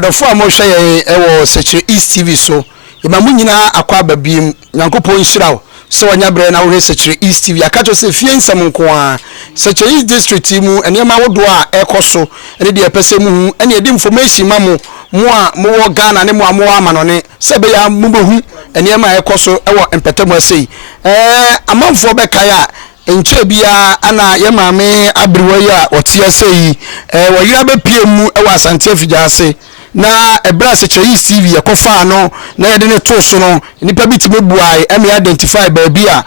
adofo amosha ye ewo Secure East TV so imamu nyina akwa babiem nyankopon nhirawo so wanya bre na wo Secure East TV akacho se fie nsam nko a Secure East district mu enema wodo a ekoso ene de pese mu ene edi information mamu mo a mo wo Ghana ne mo amanone se be ya mubehu enema ekoso ewo empetemu asei amanfo be kaya enche bia ana ye maame abriwa ya otia sei wo yira be pie mu ewo Asante Afijase na ebra Secure East TV yakofa no na yede ne to so no nipa bitime buai eme identify baabi a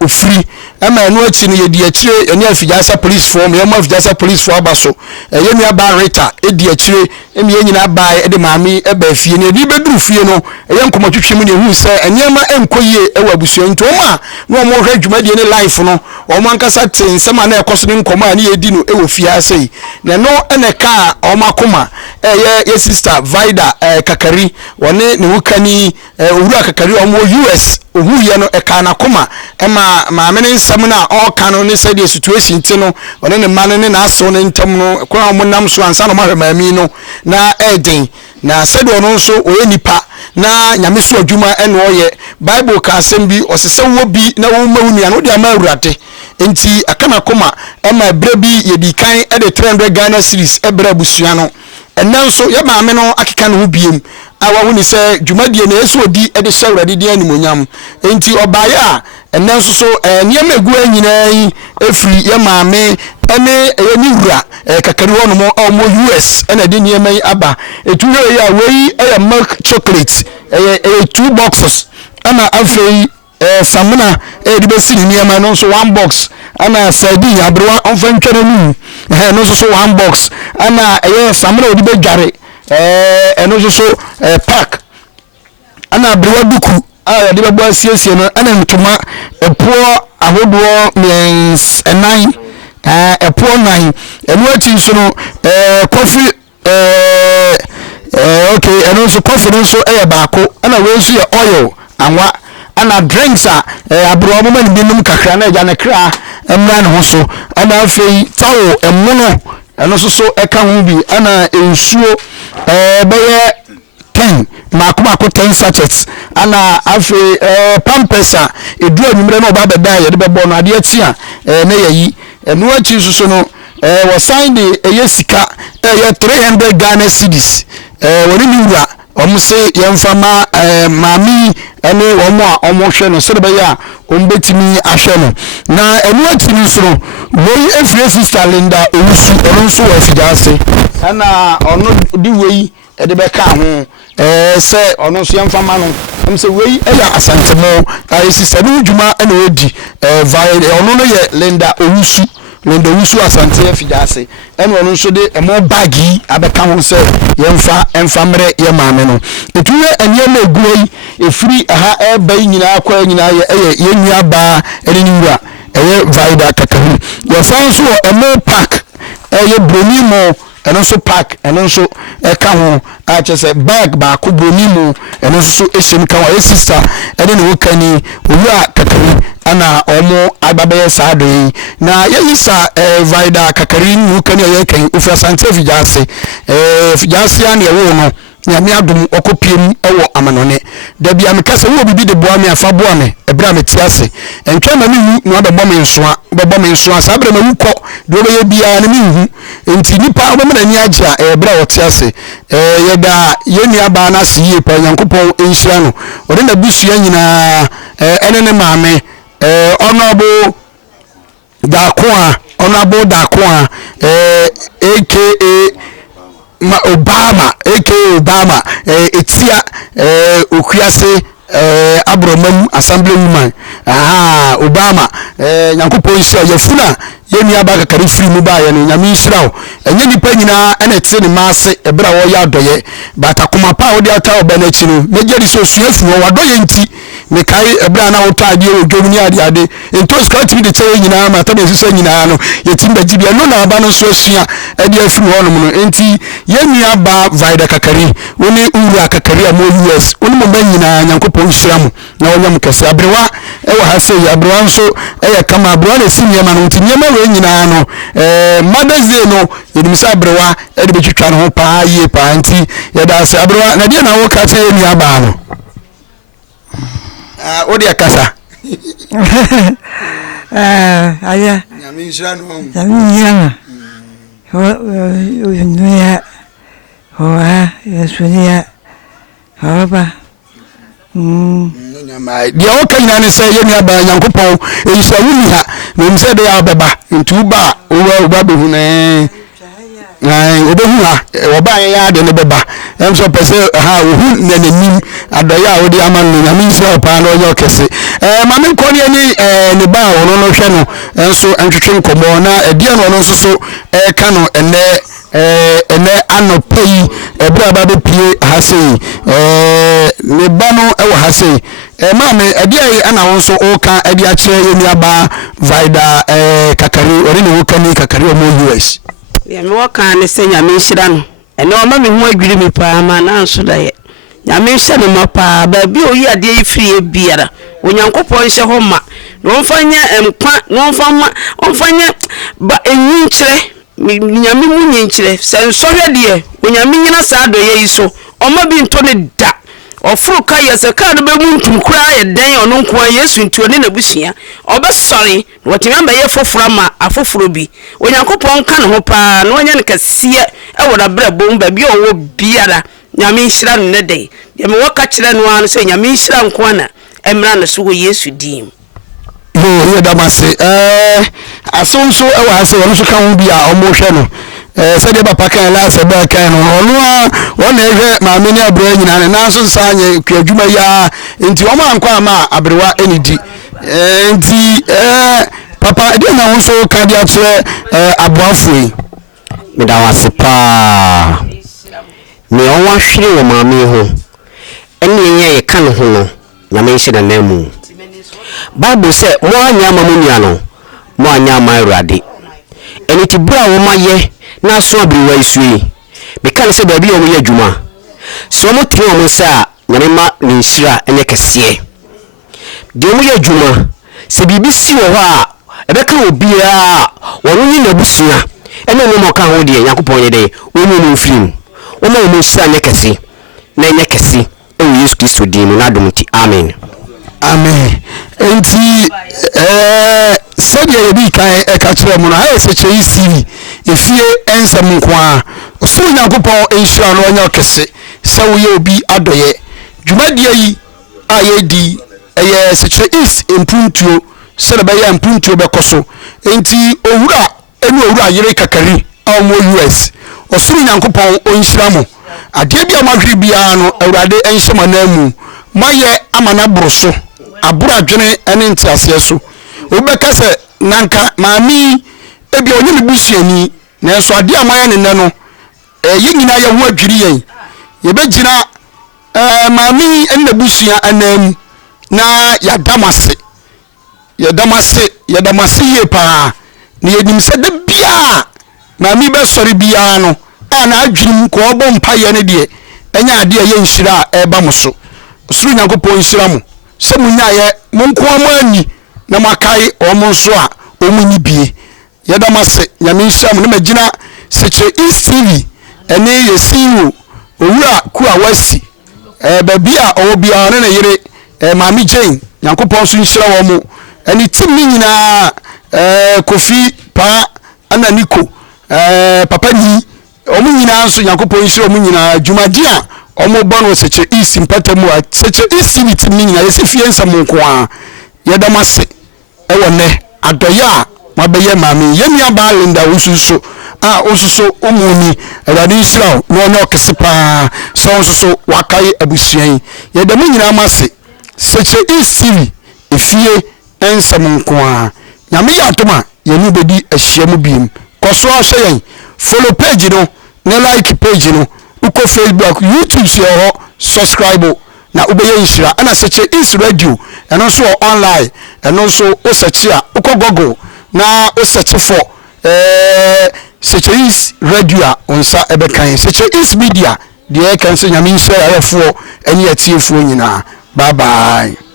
ofri ema eno achi no yedi akire ene Afijase police form ye ma Afijase police form abaso ye nua ba reta edi akire eme ye nyina bae ede maami eba fie ne edi beduru fie no ye nkomotwetwe mu ne hu se enema enkoyie ewa abusuo nto ma no mo hwa dwumadie ne life no o mo ankasa tensema na ekoso ne nkoma ne yedi no ewo fie asei ne no ene ka o makoma ye sister Vida Kakari wone ne wukani owura Kakari o mo US ohuye no eka na koma ema maame ne nsam na o ka no ne said situation ti no wone ne mane ne na aso ne ntam no kwa mo nam so ansa no mahwemaami no na eden na said ono nso oye nipa na nyame so adwuma ene oye Bible ka asem bi osese wo bi na wo mawu no de ama awurade enti akana koma ema bre bi yedi kan e de 300 Ghana series ebra busua no enanso ye maame no akeka no biem awa huni se dwumadie na eso odi e de hyawrade de animonyam enti obaye a enanso so niam egu anyina yi efri ye maame ene ye ni wura Kakari wono mo US ene de niam yi aba etuwe ya wei e milk chocolate e 2 boxes ana afei samuna de be sini niam no so 1 box ana sardine abrewa onfa ntwere mu no so 1 box ana samuna odi be dware no so pack ana abrewa duku de be bo asiesie no ana ntoma epo ahodo means 9 epo 9 enu ati so no coffee okay enu so coffee no so baako ana we so oil anwa ana drinks abro mo mani binum kakra na ja na kra emra ne ho so ana afei tawo emuno eno so eka ho bi ana ensuo beye 10 makoma ko 10 sachets ana afei pampesa edu anumre na oba beda ye de bebo no ade atia na yayi eno achi so no wo sign de sika 300 Ghana cedis woni niwura omse yemfama mami ene omo a omo hwe no sebe ya ombetimi ahwe no na enu atini so wei efre sister Linda owusu onso Afijase ana ono di wei ede be ka ho se ono so yemfama no omse wei eya Asantemo sister du djuma ene odi ono no ye Linda owusu Linda owusu Asante Afijase ene ono so de emo bagi abeka ho se yemfa mre ye maame no etuwe anyema eguei efiri aha eba nyina akwa nyina ye nua ba ene niwura Vida Kakari ye fan so emo pack ye bronimo eno so pack eno so eka ho a chese bag ba ko bronimo eno so esim ka wa sister ene ne wokani owura Kakari ana omo ababe saado na yisa Vida Kakari nu kan ye kan ofra Asante Afijase Afijase an ye wo no nyame adom okopiem ewo amanone da bia mekase wo bibi de boa me afa boa me ebra metiase entwa ma me nu abebo me nsoa sabra ma wuko de obe ye bia na me hu enti nipa obo me na ni agya ebra wotiase ye da ye nua ba na siye pa Nyankopon enhia no ode na busua nyina ene ne maame honorable Dakoa aka Obama Obama etia okuase abromam assembly woman Obama Nyankopon hia yefuna yemi aba Kakari free mu ba ye no nyame hirawo enye nipa nyina ene tie ne maase ebra wo ya doye bata koma pa wo de ata oba na chi no mejeri so suafu wo wadoye nti me kai ebra na wotade o dwom ni ade entos ka timi de che nyina ma ta be sisa nyina no yetim ba gibia no na aba no so asua e de afiri ho no no enti ye nua ba Vida Kakari woni ura Kakari amo US woni mo ba nyina Nyankopɔn hyira mu na wonyam kese abrewa e wa ha sei abrewa nso e ya kama abrewa na sinia ma no enti nyema we nyina no Mother's Day no yedim sa abrewa e de betwitwa no ho pa ye pa enti ye da se abrewa na de na wo ka che ye nua ba no odi akasa aya nyame hyira no nyame ya hoa yesunia haba nyama dia o kan na ne se ye nua ba Nyankopɔn e yisa wuni ha na mse de ya beba ntu ba o ba be hu na obehu ha oba ya de ne beba em so pese ha ohu na nanim adoya odi ama no nyame nsia pa na oyo kese ma me nkoni ani ne ba wono no hwe no enso antwetwe nkomo na edie no no nso so ka no ene anopai ebra ba be pie ha sei ne ba no e wo ha sei ma me edie ana won so o ka edi a kire ye nua ba Vida Kakari ori ne wo kani Kakari o mo US ya me waka ne se nyame nhyira no ene o ma me ho adwiri mi pa ma na nso da ye nyame nhyira ne ma pa ba bi o yi ade ifiri e biara onyankopɔn nhyɛ ho ma no mfanya empa no mfanya ba enyinkyere nyame mu nyinkyere se nsohwe de onyame nyina sa do ye iso o ma bi nto ne da ofuru ka yese ka do be mu ntum kura ye den ono nko Yesu ntuo ne nabusua obesori wotimamba ye foforo ma afoforo bi onyankopɔn ka ne ho pa na onya ne kasiye e wora bra bom ba bi owo biara nyame nhyira ne de ye me waka kire no an se nyame nhyira nko ana emra ne so wo Yesu dim ye damase asonso e wa se wono so ka ho bi a omo hwe no se de papa kan la se ba kan no ono a wona ehwe ma me ni abro nyina ne na so nsa anye kwadwuma ya enti omo ankwa ama abrewa enidi enti papa de na won so ka dia tire aboafoi me da wase pa me on wa hwere wo ma me ho ene ye kan ho no nyame nhyɛ na namu Bible say mo anya ma munia no mo anya ma Awurade eni ti bra wo ma ye na so abriwa isui be kan se ba bi o mo ye adwuma so mo tri o mo sa nyame ma ni nhyira enye kese de mo ye adwuma se bibi si wo ho a ebe ka obi a wono ni na busua ene mo mo ka ho de Yakobon ye de wonu no film wo ma mo nhyira enye kese na enye kese e wo Yesu Kristo din na dum ti amen amen enti sadia ye bi kan ka kire mu no ha se kire CV efie ensam nko a so Nyankopɔn enhyira no onya kese se wo ye obi adoye dwumadie yi a ye di eye se kire is empuntuo se na ba ye empuntuo be koso enti owura enu owura yere Kakari a mo US osuru Nyankopɔn onhyira mo ade bia mahwere bia no Awurade enhyɛ manamu maye amana broso abura adwene ene ntiase so obeka se nanka maami ebi onye ne busuani na so ade amaya ne no ye nyina ye ho adwiri yen ye begina maami enne busua anam na ya damase ye pa ne yenim se de bia maami be sori bia no ana adwirim ko obo mpa ye ne de enya ade ye nhyira e ba mo so osuru Nyankopɔn nhyira mo se munya ye monko amani na makai omo so a omunyi bie ye damase nyame nhyira mo na magina sekire East TV ene ye siwo owura ku awasi ba bia owo bia ne yere Mami Jane Nyankopɔn so nhyira wo mo ene tim ni nyina Kofi pa ana Niko papa ni omu nyina so Nyankopɔn nhyira omu nyina dwumadi a omo bono sekire East mpatamu a sekire East TV tim ni nyina ye se fie nsam nko a ye damase e wone adoya mabeye mami ye nua ba Linda ususo a ususo umuni Awurade nhyira no onye okese pa so ususo wakai abusuan ye dem nyina amase sekire East TV efie ensam nko a nyame ya atoma ye ni bedi ahia mu biem koso ahwe yen follow page no ne like page no uko Facebook YouTube so ho subscribe na ubeye nshira ana seche is radio eno so online eno so o search a uko Google na o search for seche is radio onsa ebekan seche is media de kan se nyame nhyira yafo eni atiefuo nyina bye bye.